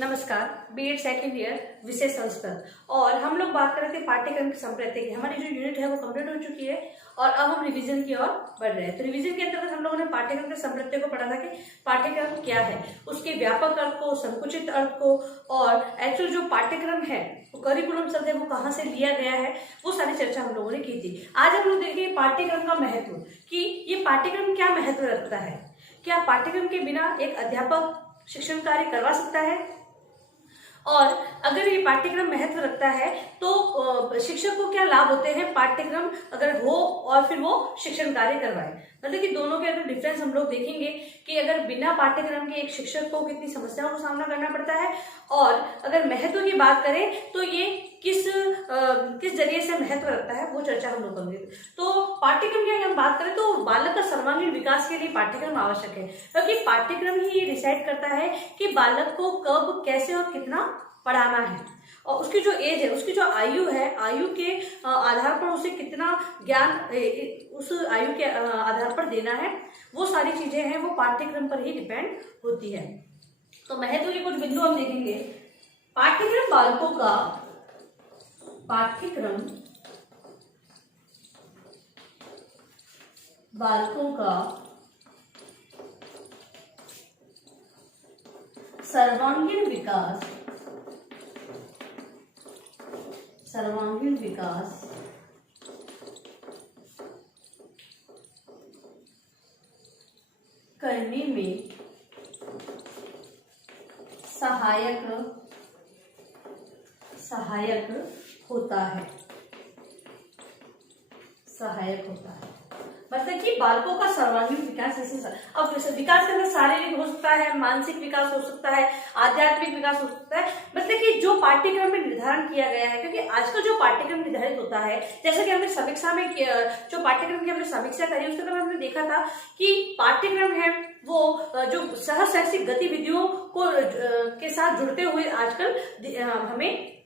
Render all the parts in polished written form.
नमस्कार। BEd second year विषय संस्कृत और हम लोग बात कर रहे थे पाठ्यक्रम की संप्रति की। हमारी जो यूनिट है वो कंप्लीट हो चुकी है और अब हम रिवीजन की ओर बढ़ रहे हैं। तो रिवीजन के अंतर्गत हम लोगों ने पाठ्यक्रम के संप्रति को पढ़ा था कि पाठ्यक्रम क्या है, उसके व्यापक अर्थ को, संकुचित अर्थ को और एक्चुअल जो पाठ्यक्रम है वो करिकुलम शब्द है वो कहाँ से लिया गया है, वो सारी चर्चा हम लोगों ने की थी। आज हम लोग देखेंगे पाठ्यक्रम का महत्व कि ये पाठ्यक्रम क्या महत्व रखता है। क्या पाठ्यक्रम के बिना एक अध्यापक शिक्षण कार्य करवा सकता है, और अगर ये पाठ्यक्रम महत्व रखता है तो शिक्षक को क्या लाभ होते हैं पाठ्यक्रम अगर हो और फिर वो शिक्षण कार्य करवाए। मतलब कि दोनों के अंदर डिफरेंस हम लोग देखेंगे कि अगर बिना पाठ्यक्रम के एक शिक्षक को कितनी समस्याओं का सामना करना पड़ता है, और अगर महत्व की बात करें तो ये किस जरिए से महत्व रखता है वो चर्चा हम लोग करेंगे। तो पाठ्यक्रम की अगर हम बात करें तो बालक का सर्वांगीण विकास के लिए पाठ्यक्रम आवश्यक है, क्योंकि पाठ्यक्रम ही ये डिसाइड करता है कि बालक को कब, कैसे और कितना पढ़ाना है, और उसकी जो एज है, उसकी जो आयु है, आयु के आधार पर उसे कितना ज्ञान उस आयु के आधार पर देना है, वो सारी चीजें हैं वो पाठ्यक्रम पर ही डिपेंड होती है। तो महत्व के कुछ बिंदु हम देखेंगे। पाठ्यक्रम बालकों का सर्वांगीण विकास करने में सहायक होता है। मतलब कि बालकों का सर्वांगीण विकास अब विकास के अंदर शारीरिक हो सकता है, मानसिक विकास हो सकता है, आध्यात्मिक विकास हो सकता है। मतलब कि जो पाठ्यक्रम में निर्धारण किया गया है, क्योंकि आज का जो पाठ्यक्रम निर्धारित होता है, जैसे कि हमने समीक्षा में जो पाठ्यक्रम की हमने समीक्षा करी उसके अंदर हमने देखा था कि पाठ्यक्रम है वो जो सह शैक्षिक गतिविधियों को के साथ जुड़ते हुए आजकल हमें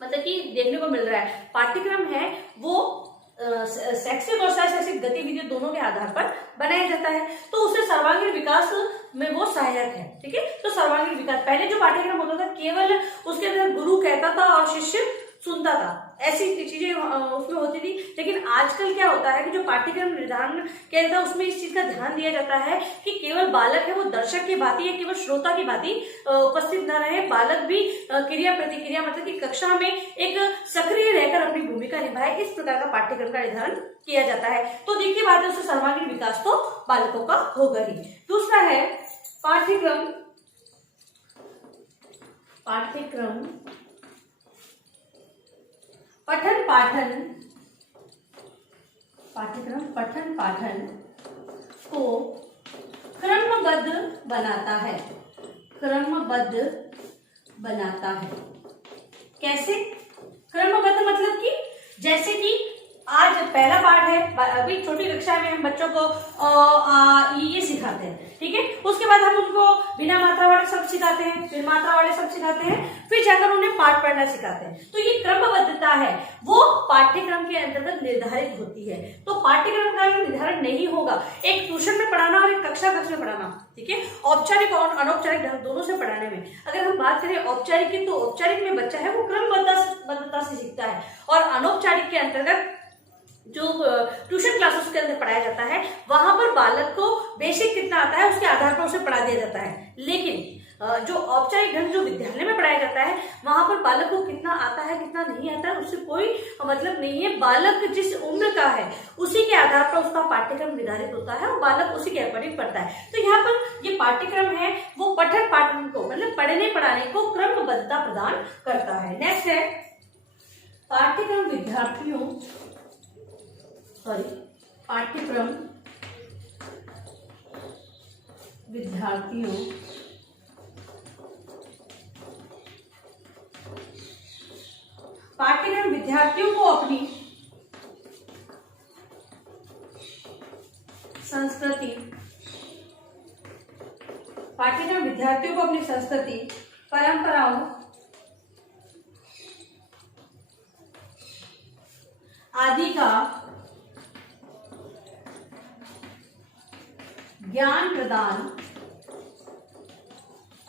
मतलब कि देखने को मिल रहा है। पाठ्यक्रम है वो शैक्षिक और शैक्षिक गतिविधियों दोनों के आधार पर बनाया जाता है, तो उससे सर्वांगीण विकास में वो सहायक है। ठीक है, तो सर्वांगीण विकास पहले जो पाठ्यक्रम होता था केवल उसके अंदर गुरु कहता था और शिष्य सुनता था, ऐसी चीजें उसमें होती थी। लेकिन आजकल क्या होता है कि जो पाठ्यक्रम निर्धारण किया जाता है उसमें इस चीज का ध्यान दिया जाता है कि केवल बालक है वो दर्शक की भांति या केवल श्रोता की भांति उपस्थित न रहे, बालक भी क्रिया प्रतिक्रिया मतलब कि कक्षा में एक सक्रिय रहकर अपनी भूमिका निभाए। इस प्रकार का पाठ्यक्रम का निर्धारण किया जाता है। तो देखिए बात है उससे सर्वांगीण विकास तो बालकों का होगा ही। दूसरा है पाठ्यक्रम पठन पाठन को क्रमबद्ध बनाता है। कैसे क्रमबद्ध? मतलब कि जैसे कि आज पहला पाठ है, अभी छोटी कक्षा में हम बच्चों को ये सिखाते हैं, ठीक है। उसके बाद हम उनको बिना मात्रा वाले शब्द सिखाते हैं, फिर मात्रा वाले शब्द सिखाते हैं, फिर जाकर उन्हें पाठ पढ़ना सिखाते हैं। तो ये क्रमबद्धता है वो पाठ्यक्रम के अंतर्गत निर्धारित होती है। तो पाठ्यक्रम का निर्धारण नहीं होगा, एक ट्यूशन में पढ़ाना और एक कक्षा में पढ़ाना, ठीक है, औपचारिक और अनौपचारिक ढंग दोनों से पढ़ाने में अगर हम बात करें औपचारिक की, तो औपचारिक में बच्चा है वो क्रमबद्धता से सीखता है, और अनौपचारिक के अंतर्गत जो ट्यूशन क्लासेस के अंदर पढ़ाया जाता है वहां पर बालक को बेसिक कितना आता है उसके आधार पर उसे पढ़ा दिया जाता है। लेकिन जो औपचारिक ढंग जो विद्यालय में पढ़ाया जाता है वहां पर बालक को कितना आता है कितना नहीं आता है उससे कोई मतलब नहीं है। बालक जिस उम्र का है उसी के आधार पर उसका पाठ्यक्रम निर्धारित होता है और बालक उसी के अकॉर्डिंग पढ़ता है। तो यहाँ पर ये पाठ्यक्रम है वो पठन पाठन को मतलब पढ़ने पढ़ाने को क्रमबद्धता प्रदान करता है। नेक्स्ट है पाठ्यक्रम विद्यार्थियों को अपनी संस्कृति परंपराओं आदि का ज्ञान प्रदान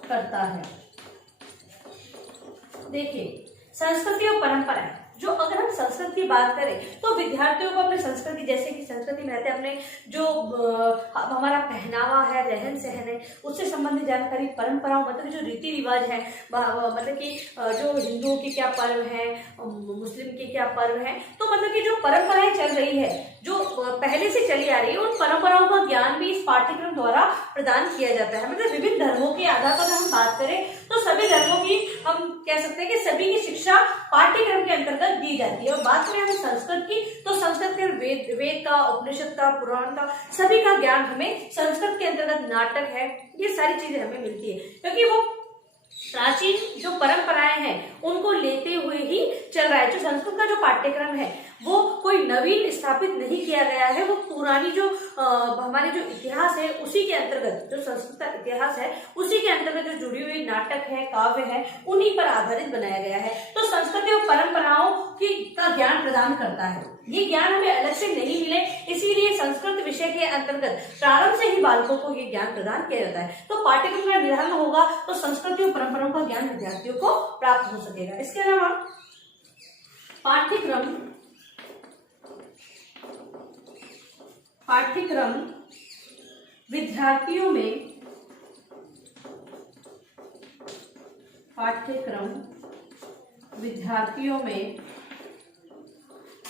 करता है। देखिए, संस्कृति और परंपराएं, जो अगर हम संस्कृति की बात करें तो विद्यार्थियों को अपनी संस्कृति, जैसे कि संस्कृति में रहते हैं अपने जो हमारा पहनावा है, रहन सहन है, उससे संबंधित जानकारी, परंपराओं मतलब जो रीति रिवाज है, मतलब कि जो हिंदुओं के क्या पर्व है, मुस्लिम के क्या पर्व है, तो मतलब कि जो परंपराएं चल रही है, जो पहले से चली आ रही है, उन परंपराओं का ज्ञान भी इस पाठ्यक्रम द्वारा प्रदान किया जाता है। मतलब विभिन्न धर्मों के आधार पर हम बात करें तो सभी धर्मों की हम कह सकते हैं कि सभी की शिक्षा पाठ्यक्रम के अंतर्गत दी जाती है। और बात करें हम संस्कृत की, तो संस्कृत के वेद का, उपनिषद का, पुराण का, सभी का ज्ञान हमें संस्कृत के अंतर्गत, नाटक है, ये सारी चीजें हमें मिलती है, क्योंकि वो प्राचीन जो परंपराएं हैं उनको लेते हुए ही चल रहा है। जो संस्कृत का जो पाठ्यक्रम है वो कोई नवीन स्थापित नहीं किया गया है, वो पुरानी जो हमारे जो इतिहास है उसी के अंतर्गत, जो संस्कृत का इतिहास है उसी के अंतर्गत जो जुड़ी हुई नाटक है, काव्य है, उन्हीं पर आधारित बनाया गया है। तो संस्कृति और परंपराओं का ज्ञान प्रदान करता है। ये ज्ञान हमें अलग से नहीं मिले, इसीलिए संस्कृत विषय के अंतर्गत प्रारंभ से ही बालकों को ये ज्ञान प्रदान किया जाता है। तो पाठ्यक्रम का निर्धारण होगा तो संस्कृति और परंपराओं का ज्ञान विद्यार्थियों को प्राप्त हो सकेगा। इसके अलावा पाठ्यक्रम विद्यार्थियों में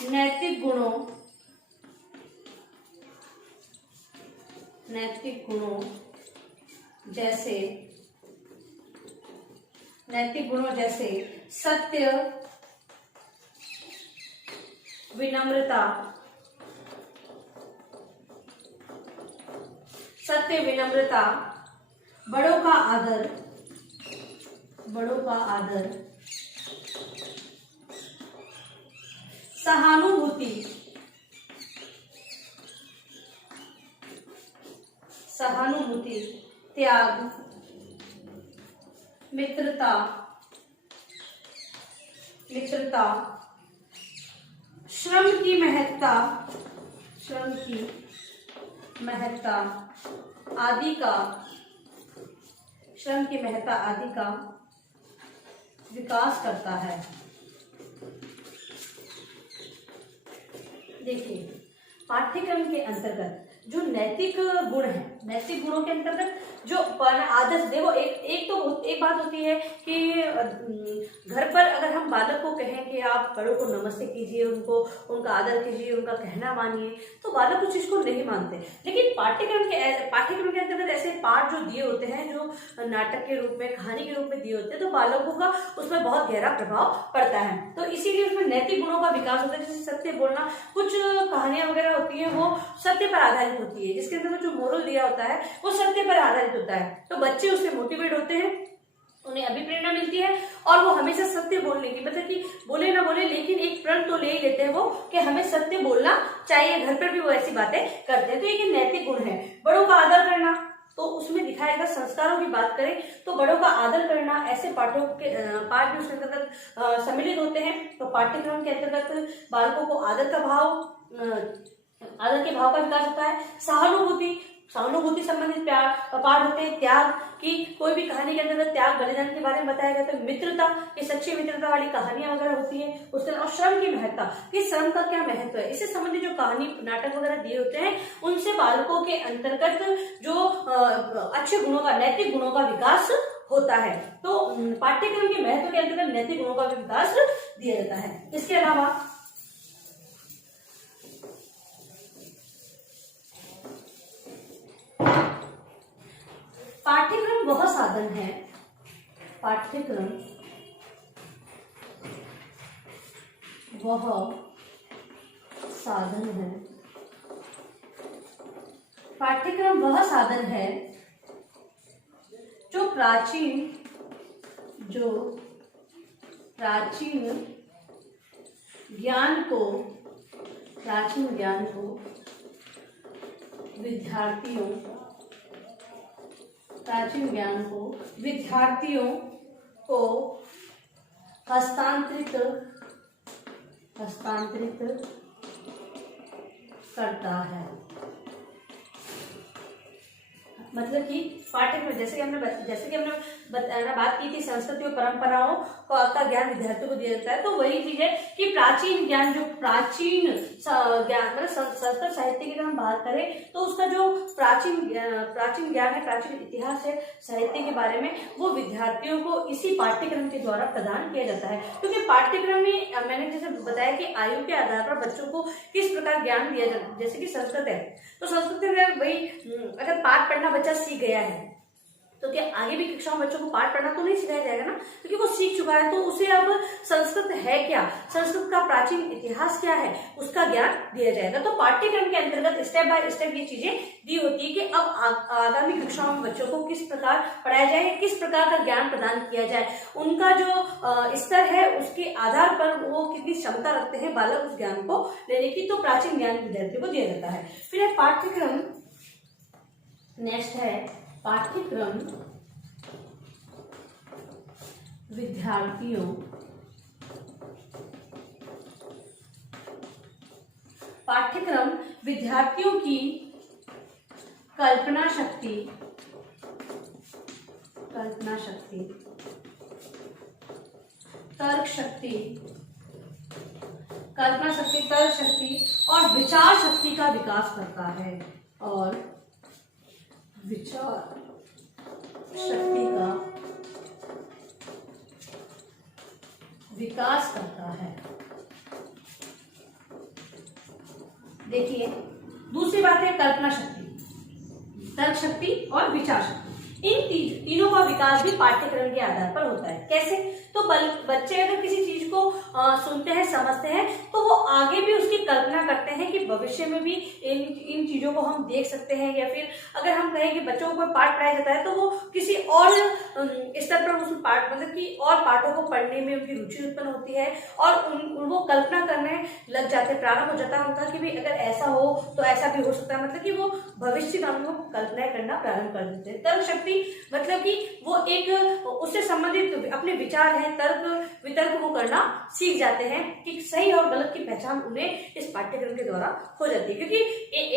नैतिक गुणों जैसे सत्य, विनम्रता, बड़ों का आदर, सहानुभूति, त्याग, मित्रता, श्रम की महत्ता आदि का विकास करता है। देखिए, पाठ्यक्रम के अंतर्गत जो नैतिक गुण है, नैतिक गुणों के अंतर्गत जो आदर्श, देखो एक बात होती है कि घर पर अगर हम बालक को कहें कि आप बड़ों को नमस्ते कीजिए, उनका आदर कीजिए, उनका कहना मानिए, तो बालक उस चीज को नहीं मानते। लेकिन पाठ्यक्रम के अंतर्गत ऐसे पाठ जो दिए होते हैं, जो नाटक के रूप में, कहानी के रूप में दिए होते हैं, तो बालकों का उसमें बहुत गहरा प्रभाव पड़ता है। तो इसीलिए उसमें नैतिक गुणों का विकास होता है। जैसे सत्य बोलना, कुछ कहानियां वगैरह होती है वो सत्य पर आधारित होती है, जिसके अंदर जो मोरल दिया होता है वो सत्य पर आधारित होता है। तो बच्चे उससे मोटिवेट होते हैं, उन्हें अभिप्रेरणा मिलती है और वो हमेशा सत्य बोलने की, मतलब कि बोले ना बोले लेकिन एक प्रण तो ले ही लेते हैं वो कि हमें सत्य बोलना चाहिए। घर पर भी वो ऐसी बातें करते हैं। तो ये नैतिक गुण है। बड़ों का आदर करना, तो उसमें दिखाएगा, संस्कारों की बात करें तो बड़ों का आदर करना, ऐसे पाठ भी उसके अंतर्गत सम्मिलित होते हैं। तो पाठ्यक्रम के अंतर्गत बालकों को आदर के भाव का विकास होता है। सहानुभूति संबंधित पाठ होते हैं। त्याग की, कोई भी कहानी के अंदर त्याग बलिदान के बारे में बताया गया। तो मित्रता, ये सच्ची मित्रता वाली कहानियां वगैरह होती है उसके। और श्रम की महत्ता, कि श्रम का क्या महत्व है, इससे संबंधित जो कहानी नाटक वगैरह दिए होते हैं, उनसे बालकों के अंतर्गत जो अच्छे गुणों का, नैतिक गुणों का विकास होता है। तो पाठ्यक्रम के महत्व के अंतर्गत नैतिक गुणों का भी विकास दिया जाता है। इसके अलावा पाठ्यक्रम वह साधन है, पाठ्यक्रम वह साधन है जो प्राचीन ज्ञान को विद्यार्थियों को हस्तांतरित करता है। मतलब कि पाठ्यक्रम, जैसे कि हमने बात की थी संस्कृति और परंपराओं का ज्ञान विद्यार्थियों को दिया जाता है, तो वही चीज है कि प्राचीन ज्ञान, जो प्राचीन ज्ञान मतलब संस्कृत साहित्य की अगर हम बात करें तो उसका जो प्राचीन ज्ञान है, प्राचीन इतिहास है साहित्य के बारे में, वो विद्यार्थियों को इसी पाठ्यक्रम के द्वारा प्रदान किया जाता है। क्योंकि पाठ्यक्रम में मैंने जैसे बताया कि आयु के आधार पर बच्चों को किस प्रकार ज्ञान दिया जाता है। जैसे कि संस्कृत है तो संस्कृत में भाई अगर पाठ पढ़ना बच्चा सीख गया है तो क्या आगे भी कक्षाओं में बच्चों को पाठ पढ़ना तो नहीं सिखाया जाएगा ना, क्योंकि वो सीख चुका है। तो उसे अब संस्कृत है क्या, संस्कृत का प्राचीन इतिहास क्या है, उसका ज्ञान दिया जाएगा। तो पाठ्यक्रम के अंतर्गत स्टेप बाय स्टेप ये चीजें दी होती है कि अब आगामी कक्षाओं में बच्चों को किस प्रकार पढ़ाया जाए, किस प्रकार का ज्ञान प्रदान किया जाए, उनका जो स्तर है उसके आधार पर वो कितनी क्षमता रखते हैं बालक उस ज्ञान को लेने की। तो प्राचीन ज्ञान विद्यार्थियों को दिया जाता है। फिर है पाठ्यक्रम, नेक्स्ट है पाठ्यक्रम विद्यार्थियों की कल्पना शक्ति, तर्क शक्ति और विचार शक्ति का विकास करता है, और विचार शक्ति का विकास करता है। देखिए दूसरी बात है कल्पना शक्ति, तर्क शक्ति और विचार शक्ति। इन तीनों का विकास भी पाठ्यक्रम के आधार पर होता है। कैसे, तो बच्चे अगर किसी चीज को सुनते हैं, समझते हैं, तो वो आगे भी उसकी कल्पना करते हैं कि भविष्य में भी इन चीजों को हम देख सकते हैं। या फिर अगर हम कहें कि बच्चों को कोई पाठ पढ़ाया जाता है तो वो किसी और स्तर पर उस पाठ मतलब कि और पाठों को पढ़ने में उनकी रुचि उत्पन्न होती है और वो कल्पना करने लग जाते, प्रारंभ हो जाता है उनका कि भाई अगर ऐसा हो तो ऐसा भी हो सकता है। मतलब कि वो भविष्य में वो कल्पनाएं करना प्रारंभ कर देते हैं। तर्क शक्ति मतलब कि वो एक उससे संबंधित अपने विचार है, तर्क वितर्क वो करना सीख जाते हैं कि सही और गलत की पहचान उन्हें इस पाठ्यक्रम के द्वारा हो जाती है। क्योंकि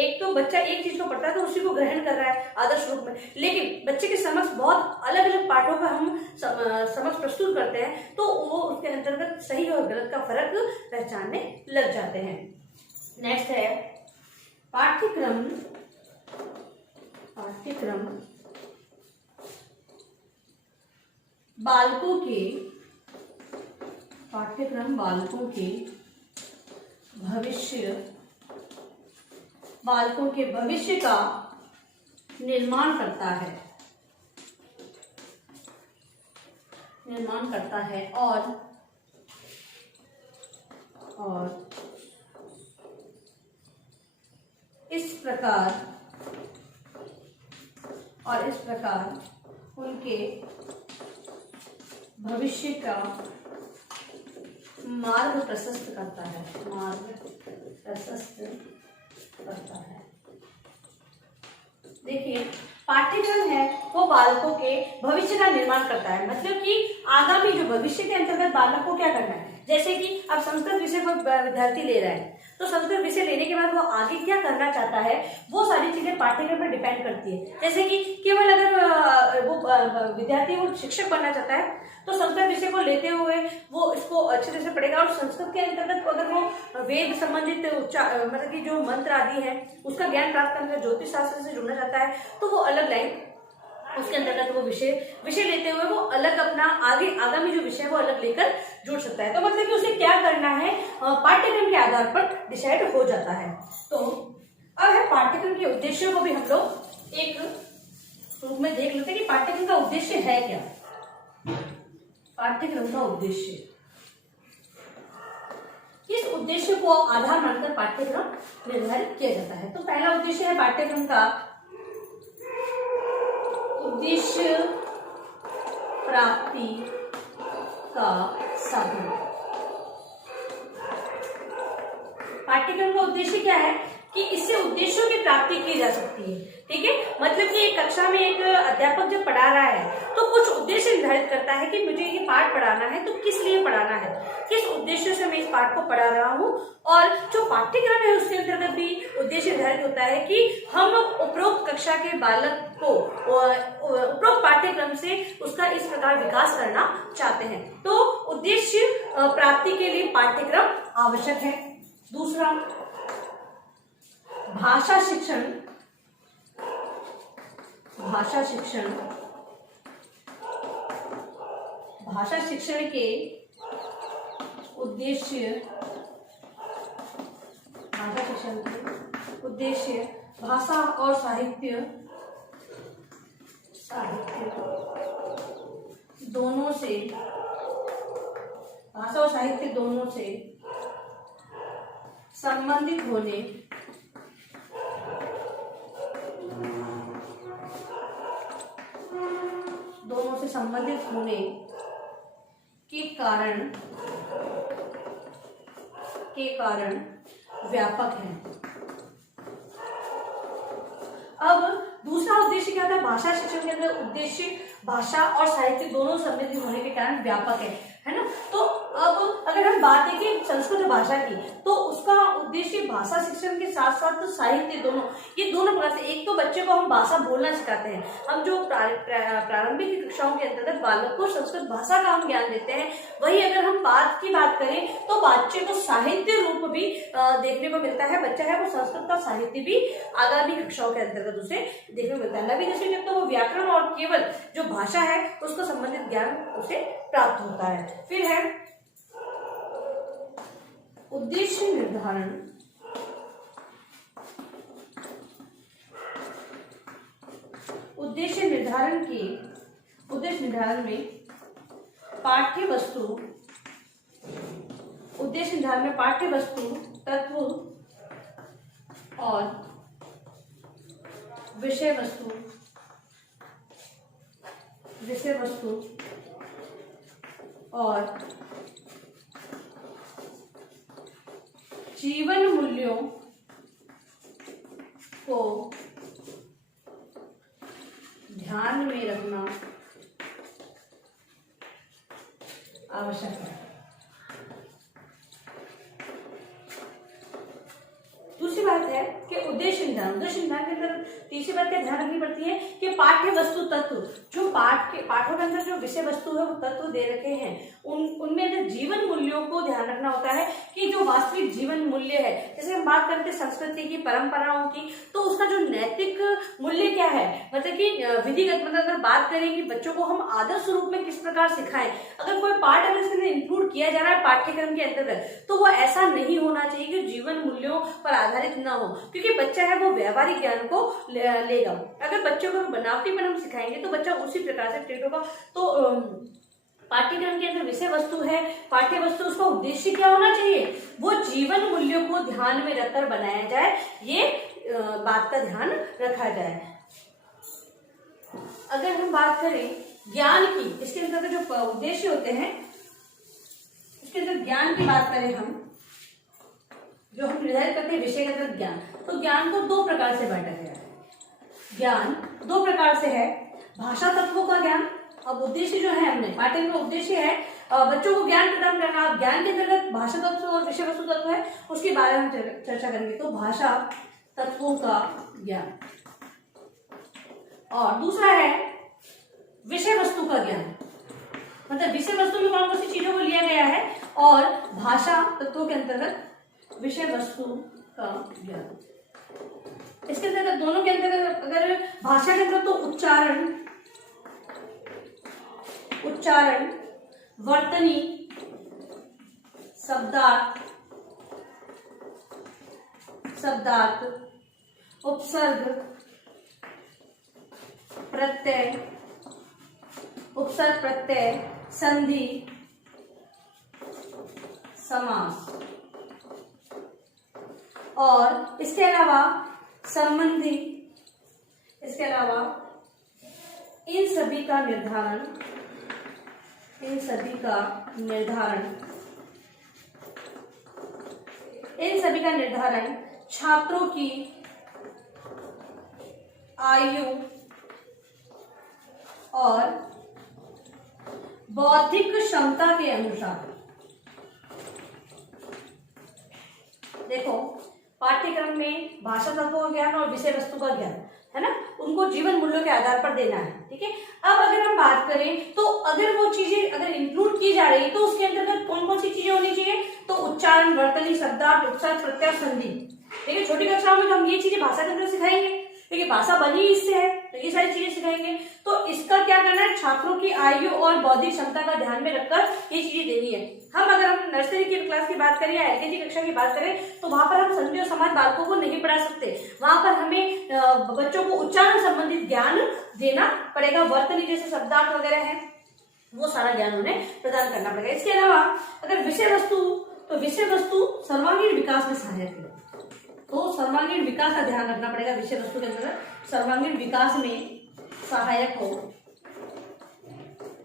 एक तो बच्चा एक चीज को पढ़ता है तो उसी को ग्रहण कर रहा है आदर्श रूप में, लेकिन बच्चे के समक्ष बहुत अलग अलग पाठों का हम समझ प्रस्तुत करते हैं तो वो उसके अंतर्गत सही और गलत का फर्क पहचानने लग जाते हैं। नेक्स्ट है पाठ्यक्रम बालकों के भविष्य का निर्माण करता है और इस प्रकार उनके भविष्य का मार्ग प्रशस्त करता है। देखिए पाठ्यक्रम है वो बालकों के भविष्य का निर्माण करता है, मतलब कि आगामी जो भविष्य के अंतर्गत बालक को क्या करना है। जैसे कि अब संस्कृत विषय पर विद्यार्थी ले रहा है तो संस्कृत विषय लेने के बाद वो आगे क्या करना चाहता है वो सारी चीजें पाठ्यक्रम पर डिपेंड करती है। जैसे कि केवल अगर वो विद्यार्थी वो शिक्षक बनना चाहता है तो संस्कृत विषय को लेते हुए वो इसको अच्छे तरह से पढ़ेगा और संस्कृत के अंतर्गत अगर वो वेद संबंधित मतलब कि जो मंत्र आदि है उसका ज्ञान प्राप्त करने, ज्योतिष शास्त्र से जुड़ना चाहता है तो वो अलग लाइन उसके अंतर्गत वो विषय लेते हुए वो अलग अपना आगामी जो विषय वो अलग लेकर जुड़ सकता है। तो मतलब कि उसे क्या करना है पाठ्यक्रम के आधार पर डिसाइड हो जाता है। तो अब है पाठ्यक्रम के उद्देश्यों को भी हम लोग एक रूप में देख लेते हैं कि पाठ्यक्रम का उद्देश्य है क्या। पाठ्यक्रम का उद्देश्य, किस उद्देश्य को आधार मानकर पाठ्यक्रम निर्धारित किया जाता है। तो पहला उद्देश्य है पाठ्यक्रम का उद्देश्य प्राप्ति का साधन। पाठ्यक्रम का उद्देश्य क्या है कि इससे उद्देश्यों की प्राप्ति की जा सकती है। ठीक है, मतलब कि एक कक्षा में एक अध्यापक जब पढ़ा रहा है तो कुछ उद्देश्य निर्धारित करता है कि मुझे ये पाठ पढ़ाना है तो किस लिए पढ़ाना है, किस उद्देश्य से मैं इस पाठ को पढ़ा रहा हूँ। और जो पाठ्यक्रम है उसके अंतर्गत भी उद्देश्य निर्धारित होता है कि हम उपरोक्त कक्षा के बालक को उपरोक्त पाठ्यक्रम से उसका इस प्रकार विकास करना चाहते हैं। तो उद्देश्य प्राप्ति के लिए पाठ्यक्रम आवश्यक है। दूसरा, भाषा शिक्षण। भाषा शिक्षण, भाषा शिक्षण के उद्देश्य, भाषा शिक्षण के उद्देश्य भाषा और साहित्य दोनों से, भाषा और साहित्य दोनों से संबंधित होने के कारण व्यापक है। अब दूसरा उद्देश्य क्या था? भाषा शिक्षण के अंदर उद्देश्य भाषा और साहित्य दोनों संबंधित होने के कारण व्यापक है ना। तो अब अगर हम बात देखें संस्कृत भाषा की, तो उसका उद्देश्य भाषा शिक्षण के साथ साथ साहित्य दोनों, ये दोनों प्रकार से, एक तो बच्चे को हम भाषा बोलना सिखाते हैं, हम जो प्रारंभिक कक्षाओं के अंतर्गत बालक को संस्कृत भाषा का हम ज्ञान देते हैं, वही अगर हम बात की बात करें तो बच्चे को साहित्य रूप भी देखने को मिलता है। बच्चा है वो संस्कृत का साहित्य भी आगामी कक्षाओं के अंतर्गत उसे देखने को मिलता है। नवीं दसवीं तक तो वो व्याकरण और केवल जो भाषा है उसको संबंधित ज्ञान उसे प्राप्त होता है। फिर है उद्देश्य निर्धारण। उद्देश्य निर्धारण में पाठ्य वस्तु, उद्देश्य निर्धारण में पाठ्य वस्तु, तत्व और विषय वस्तु और जीवन मूल्यों को ध्यान में रखना आवश्यक है। दूसरी बात है कि उद्देश्य निर्धारण के अंदर तीसरी बात क्या ध्यान रखनी पड़ती है कि पाठ्य वस्तु तत्व, जो पाठों के अंदर जो विषय वस्तु है वो तत्व दे रखे हैं, उनमें जीवन मूल्यों को ध्यान रखना होता है कि जो वास्तविक जीवन मूल्य है, जैसे हम बात करते हैं संस्कृति की, परंपराओं की, तो उसका जो नैतिक मूल्य क्या है, मतलब कि विधिगत, मतलब अगर बात करें कि बच्चों को हम आदर्श रूप में किस प्रकार सिखाएं, अगर कोई पार्ट अगर इसके अंदर इंक्लूड किया जा रहा है पाठ्यक्रम के अंतर्गत, तो वो ऐसा नहीं होना चाहिए कि जीवन मूल्यों पर आधारित ना हो, क्योंकि बच्चा है वो व्यवहारिक ज्ञान को लेगा। अगर बच्चों को बनावटीपन हम सिखाएंगे तो बच्चा उसी प्रकार से ट्रीट होगा। तो पाठ्यक्रम के अंदर विषय वस्तु है, पाठ्य वस्तु, उसका उद्देश्य क्या होना चाहिए, वो जीवन मूल्यों को ध्यान में रखकर बनाया जाए, ये बात का ध्यान रखा जाए। अगर हम बात करें ज्ञान की, इसके अंदर जो उद्देश्य होते हैं, इसके अंदर ज्ञान की बात करें हम, जो हम निर्धारित करते हैं विषय के अंदर ज्ञान, तो ज्ञान को दो प्रकार से बांटा गया है। ज्ञान दो प्रकार से है, भाषा तत्वों का ज्ञान। अब उद्देश्य जो है हमने पाठ्यक्रम का उद्देश्य है बच्चों को ज्ञान प्रदान करना। ज्ञान के अंतर्गत भाषा तत्व और विषय वस्तु तत्व है, उसके बारे में हम चर्चा करेंगे। तो भाषा तत्वों का ज्ञान, और दूसरा है विषय वस्तु का ज्ञान, मतलब विषय वस्तु में कौन कौन सी चीजों को लिया गया है, और भाषा तत्वों के अंतर्गत विषय वस्तु का ज्ञान। इसके अंतर्गत दोनों के अंतर्गत अगर भाषा के अंदर तो उच्चारण, वर्तनी, शब्दार्थ, उपसर्ग, प्रत्यय, संधि, समास, और इसके अलावा संबंधी, इसके अलावा इन सभी का निर्धारण छात्रों की आयु और बौद्धिक क्षमता के अनुसार देखो पाठ्यक्रम में भाषा तत्वों का ज्ञान और विषय वस्तु का ज्ञान है ना, उनको जीवन मूल्यों के आधार पर देना है। ठीक है, अब अगर हम बात करें तो अगर वो चीजें अगर इंक्लूड की जा रही तो उसके अंतर्गत कौन कौन सी चीजें होनी चाहिए, तो उच्चारण, वर्तनी, शब्दार्थ, उपसर्ग, प्रत्यय, संधि। देखिए छोटी कक्षाओं में तो हम ये चीजें भाषा के अंदर सिखाएंगे, क्योंकि भाषा बनी इससे है, तो ये सारी चीजें सिखाएंगे। तो इसका क्या करना है, छात्रों की आयु और बौद्धिक क्षमता का ध्यान में रखकर ये चीजें देनी है। अगर हम नर्सरी की क्लास की बात करें या एलकेजी कक्षा की बात करें तो वहां पर हम संधि और समास बालकों को नहीं पढ़ा सकते, वहां पर हमें बच्चों को उच्चारण संबंधित ज्ञान देना पड़ेगा। वर्तनी जैसे शब्दार्थ वगैरह है वो सारा ज्ञान उन्हें प्रदान करना पड़ेगा। इसके अलावा अगर विषय वस्तु, तो विषय वस्तु सर्वांगीण विकास में सहायक है, तो सर्वांगीण विकास का ध्यान रखना पड़ेगा। विषय वस्तु के अंदर सर्वांगीण विकास में सहायक हो,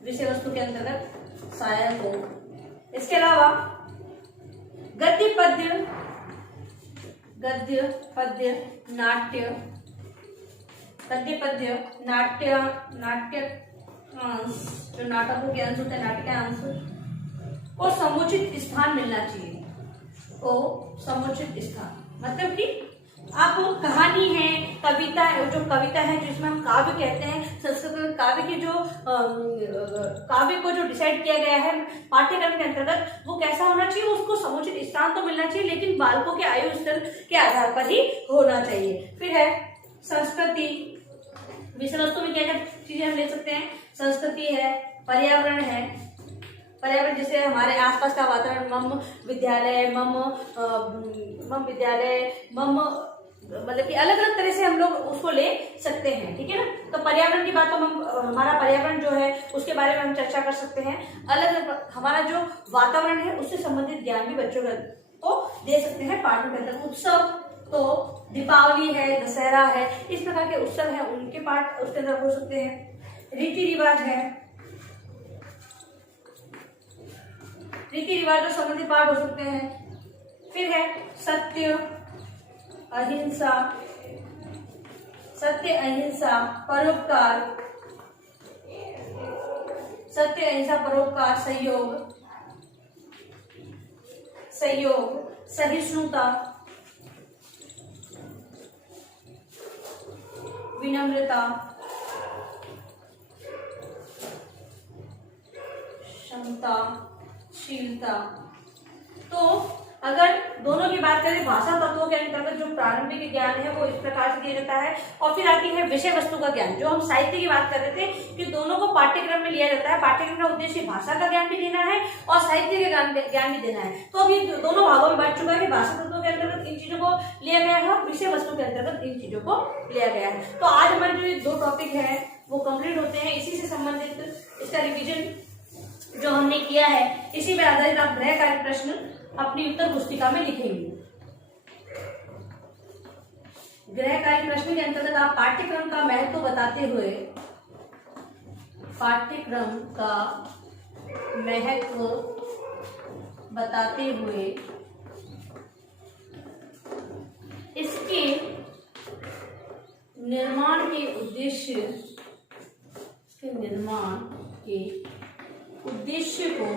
विषय वस्तु के अंतर्गत सहायक हो। इसके अलावा गद्य पद्य नाट्य, गद्य पद्य नाट्य, नाट्य अंश जो नाटकों के अंश होते हैं, नाटक अंश को समुचित स्थान मिलना चाहिए, को समुचित स्थान मतलब कि आप कहानी है, कविता है, जो कविता है जिसमें हम काव्य कहते हैं, संस्कृत में काव्य के जो काव्य को जो डिसाइड किया गया है पाठ्यक्रम के अंतर्गत, वो कैसा होना चाहिए, उसको समुचित स्थान तो मिलना चाहिए, लेकिन बालकों के आयु स्तर के आधार पर ही होना चाहिए। फिर है संस्कृति, विषय वस्तु में क्या क्या चीजें हम ले सकते हैं, संस्कृति है, पर्यावरण है, पर्यावरण जैसे हमारे आसपास का वातावरण, मम विद्यालय, मम विद्यालय, मम मतलब कि अलग अलग तरह से हम लोग उसको ले सकते हैं। ठीक है ना, तो पर्यावरण की बात तो हम हमारा पर्यावरण जो है उसके बारे में हम चर्चा कर सकते हैं। अलग अलग हमारा जो वातावरण है उससे संबंधित ज्ञान भी बच्चों को दे सकते हैं पाठ के अंदर। उत्सव तो दीपावली है, दशहरा है, इस प्रकार के उत्सव है, उनके पाठ उसके अंदर हो सकते हैं। रीति रिवाज है, रीति रिवाजों संबंधी पाठ हो सकते हैं। फिर है सत्य अहिंसा, सत्य अहिंसा परोपकार, सत्य अहिंसा परोपकार, सहयोग, सहिष्णुता, विनम्रता, क्षमता, शीलता। तो अगर दोनों की बात करें भाषा तत्वों के अंतर्गत जो प्रारंभिक ज्ञान है वो इस प्रकार से दिया जाता है, और फिर आती है विषय वस्तु का ज्ञान, जो हम साहित्य की बात कर रहे थे कि दोनों को पाठ्यक्रम में लिया जाता है। पाठ्यक्रम का उद्देश्य भाषा का ज्ञान भी देना है और साहित्य का ज्ञान भी देना है। तो अब ये दोनों भागों में बांट चुका है कि भाषा तत्वों के अंतर्गत इन चीजों को लिया गया है और विषय वस्तु के अंतर्गत इन चीजों को लिया गया है। तो आज हमारे जो ये दो टॉपिक है वो कंप्लीट होते हैं। इसी से संबंधित इसका रिविजन जो हमने किया है, इसी पर आधारित आप गृह कार्य प्रश्न अपनी उत्तर पुस्तिका में लिखेंगे। गृह कार्य प्रश्न के अंतर्गत आप पाठ्यक्रम का महत्व बताते हुए, पाठ्यक्रम का महत्व बताते हुए इसके निर्माण के उद्देश्य को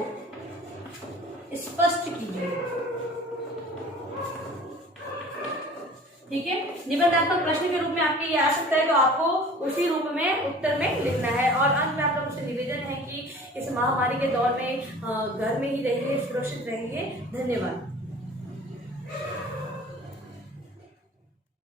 स्पष्ट कीजिए। ठीक है, निबंधात्मक प्रश्न के रूप में आपके ये आ सकता है, तो आपको उसी रूप में उत्तर में लिखना है। और अंत में आप लोगों से निवेदन है कि इस महामारी के दौर में घर में ही रहिए, सुरक्षित रहिए। धन्यवाद।